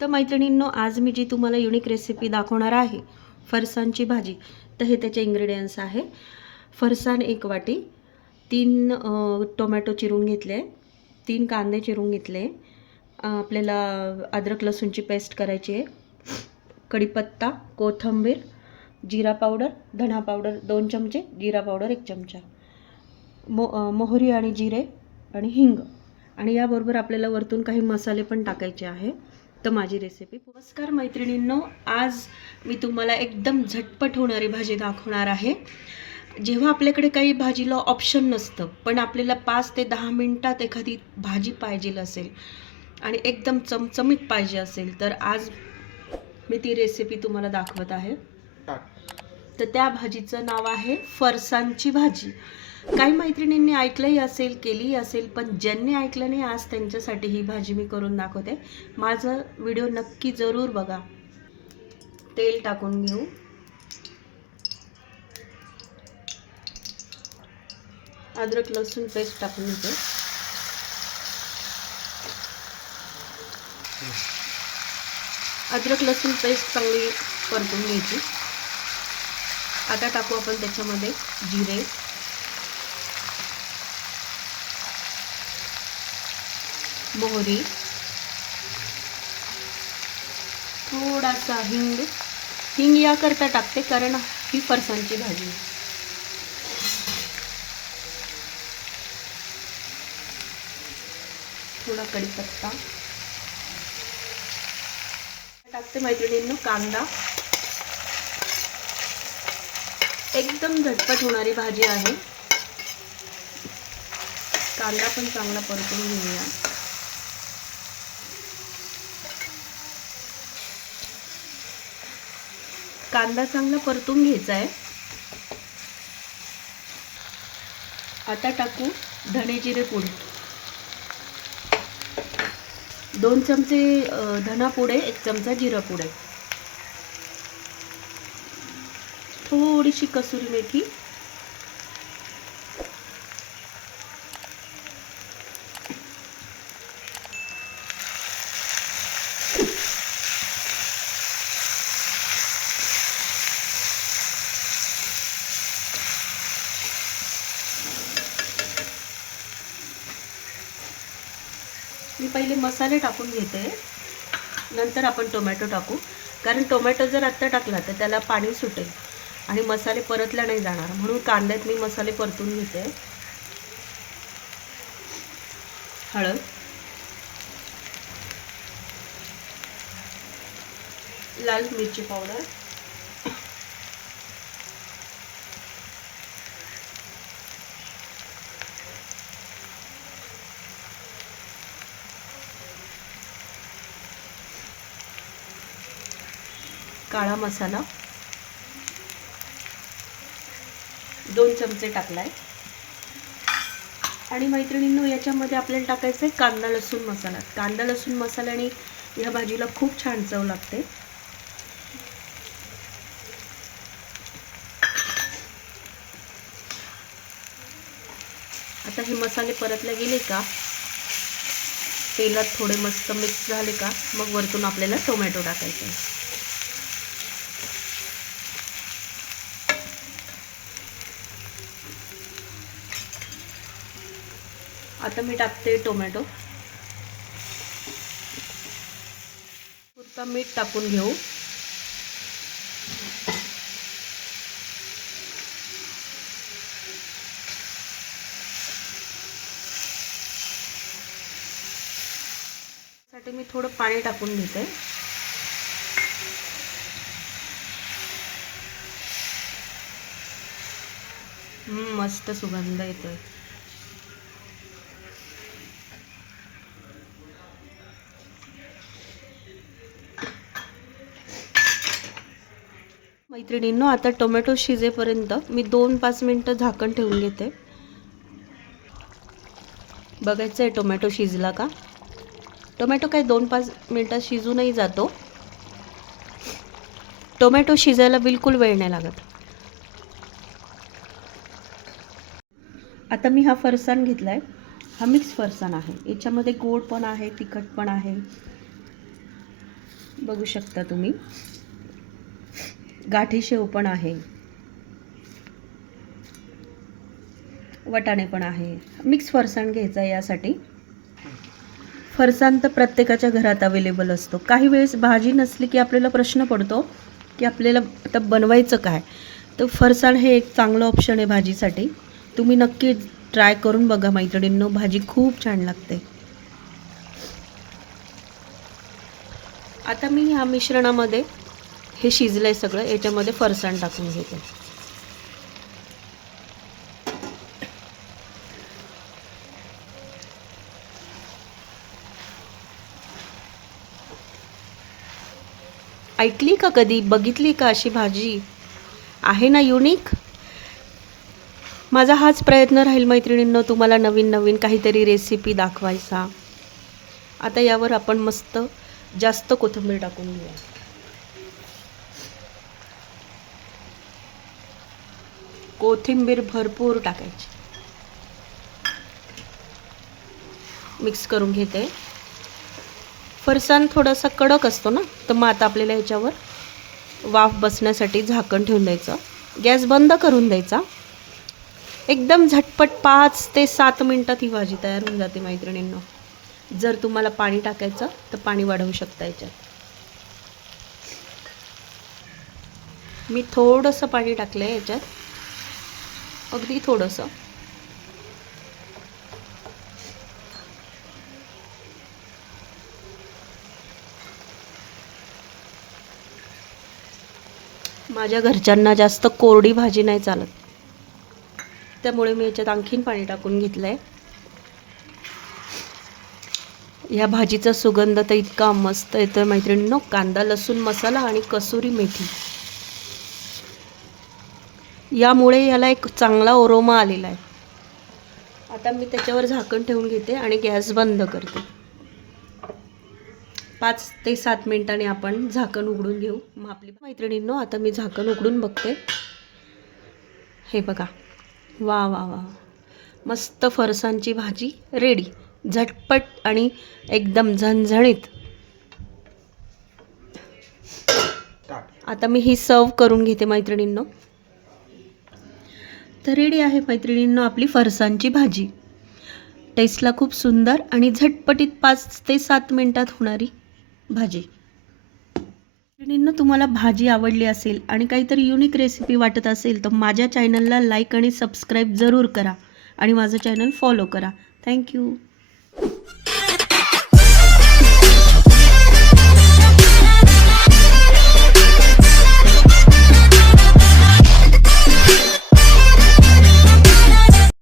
तर मैत्रिणींनो, आज मी जी तुम्हाला युनिक रेसिपी दाखवणार आहे फरसाणची भाजी. तर हे त्याचे इंग्रेडियंट्स आहे. फरसाण 1 वाटी, 3 टोमॅटो चिरून घेतले, 3 कांदे चिरून घेतले, आपल्याला अद्रक लसूणची पेस्ट करायची आहे, कढीपत्ता, कोथिंबीर, जिरा पावडर, धना पावडर 2 चमचे, जिरा पावडर 1 चमचा, मोहरी आणि जिरे आणि हिंग, आणि याबरोबर आपल्याला वरतून काही मसाले पण टाकायचे आहे. तर माझी रेसिपी. नमस्कार मैत्रिणींनो, आज मी तुम्हाला एकदम झटपट होणारी भाजी दाखवणार आहे. जेव्हा आपल्याकडे काही भाजीला ऑप्शन नसतं, पण आपल्याला 5 ते 10 मिनिटात एखादी भाजी पाहिजे असेल आणि एकदम चमचमीत पाहिजे असेल, तर आज मी ती रेसिपी तुम्हाला दाखवत आहे. तर त्या भाजीचं नाव आहे फरसाणची भाजी. काही मैत्रिणींनी ऐकलंही असेल, केलीही असेल, पण ज्यांनी ऐकलं नाही आज त्यांच्यासाठी ही भाजी मी करून दाखवते. माझं व्हिडिओ नक्की जरूर बघा. तेल टाकून घेऊ. अद्रक लसूण पेस्ट टाकून घेते. अद्रक लसूण पेस्ट चांगली परतून घ्यायची. आता टाकू आपण त्याच्यामध्ये जिरे, मोहरी, थोडासा हिंग. हिंग याकरता टाकते कारण ही फरसाणची भाजी. थोडा कढीपत्ता टाकते. मैत्रिणींनो, कांदा. एकदम झटपट होणारी भाजी आहे. कांदा पण चांगला परतून घेऊया. कांदा चांगला परतून घ्यायचा आहे. आता टाकू धने जिरे पुड. 2 चमचे धना पुड आहे, 1 चमचा जिरा पुड आहे, थोडीशी कसुरी मेथी, मी पहिले मसाले टाकून घेते, नंतर आपण टोमॅटो टाकू. कारण टोमॅटो जर आत्ता टाकला तर त्याला पाणी सुटेल आणि मसाले परतल्या नाही जाणार, म्हणून कांद्यात मी मसाले परतून घेते. हळद, लाल मिरची पावडर, काळा मसाला 2 चमचे टाकलाय. आणि मैत्रिणींनो, याच्यामध्ये आपल्याला टाकायचं आहे कांदा लसूण मसाला. कांदा लसूण मसाल्याने या भाजीला खूप छान चव लागते. आता हे मसाले परतले गेले का, तेलात थोडे मस्त मिक्स झाले का, मग वरतून आपल्याला टोमॅटो टाकायचा आहे. आता मी टाकते टोमॅटो. पुरता मीठ टाकून घेऊ. साठी मी थोडं पाणी टाकून घेते. मस्त सुगंध येतोय. मैत्रिणींनो, आता टोमॅटो शिजेपर्यंत मी 2-5 मिनिटं झाकण ठेवून घेते. बघायचं आहे टोमॅटो शिजला का. टोमॅटो काय 2-5 मिनिटात शिजूनही जातो. टोमॅटो शिजायला बिलकुल वेळ नाही लागत. आता मी हा फरसाण घेतलाय. हा मिक्स फरसाण आहे. याच्यामध्ये गोड पण आहे, तिखट पण आहे. बघू शकता तुम्ही. गाठी शेव पण आहे, वाटाणे पण आहे. मिक्स फरसाण घ्यायचा यासाठी. फरसाण तर प्रत्येकाच्या घरात अवेलेबल असतो. काही वेळेस भाजी नसली की आपल्याला प्रश्न पडतो की आपल्याला आता बनवायचं काय. तर फरसाण हे एक चांगलं ऑप्शन आहे भाजीसाठी. तुम्ही नक्की ट्राय करून बघा मैत्रिणींनो, भाजी खूप छान लागते. आता मी ह्या मिश्रणामध्ये हे शिजलंय सगळं, याच्यामध्ये फरसाण टाकून घेते. ऐकली का कधी, बघितली का अशी भाजी? आहे ना युनिक. माझा हाच प्रयत्न राहील मैत्रिणींनो, तुम्हाला नवीन नवीन काहीतरी रेसिपी दाखवायचा. आता यावर आपण मस्त जास्त कोथिंबीर टाकून घेऊया. कोथिंबीर भरपूर टाकायची. मिक्स करून घेते. फरसाण थोडासा कडक असतो ना, तर मग आता आपल्याला याच्यावर वाफ बसण्यासाठी झाकण ठेवून द्यायचं. गॅस बंद करून द्यायचा. एकदम झटपट 5 ते 7 मिनिटात ही भाजी तयार होऊन जाते मैत्रिणींनो. जर तुम्हाला पाणी टाकायचं तर पाणी वाढवू शकता याच्यात. मी थोडंसं पाणी टाकलं आहे याच्यात, अगदी थोडंसं. माझ्या घरच्यांना जास्त कोरडी भाजी नाही चालत, त्यामुळे मी याच्यात आणखीन पाणी टाकून घेतलं आहे. ह्या भाजीचा सुगंध तर इतका मस्त येतोय मैत्रिणींनो. कांदा लसूण मसाला आणि कसुरी मेथी यामुळे याला एक चांगला ओरोमा आलेला आहे. आता मी त्याच्यावर झाकण ठेवून घेते आणि गॅस बंद करते. 5 ते 7 मिनिटांनी आपण झाकण उघडून घेऊ. मग आपली मैत्रिणींनो, आता मी झाकण उघडून बघते. हे बघा, वा वा वा, मस्त फरसाणची भाजी रेडी. झटपट आणि एकदम झणझणीत. आता मी ही सर्व करून घेते मैत्रिणींनो. तर रेडी आहे मैत्रिणींनो आपली फरसाणची भाजी. टेस्टला खूप सुंदर आणि झटपटीत 5 ते 7 मिनिटात होणारी भाजी. मैत्रिणींनो, तुम्हाला भाजी आवडली असेल आणि काहीतरी युनिक रेसिपी वाटत असेल तर माझ्या चॅनलला लाईक आणि सबस्क्राईब जरूर करा आणि माझं चॅनल फॉलो करा. थँक्यू.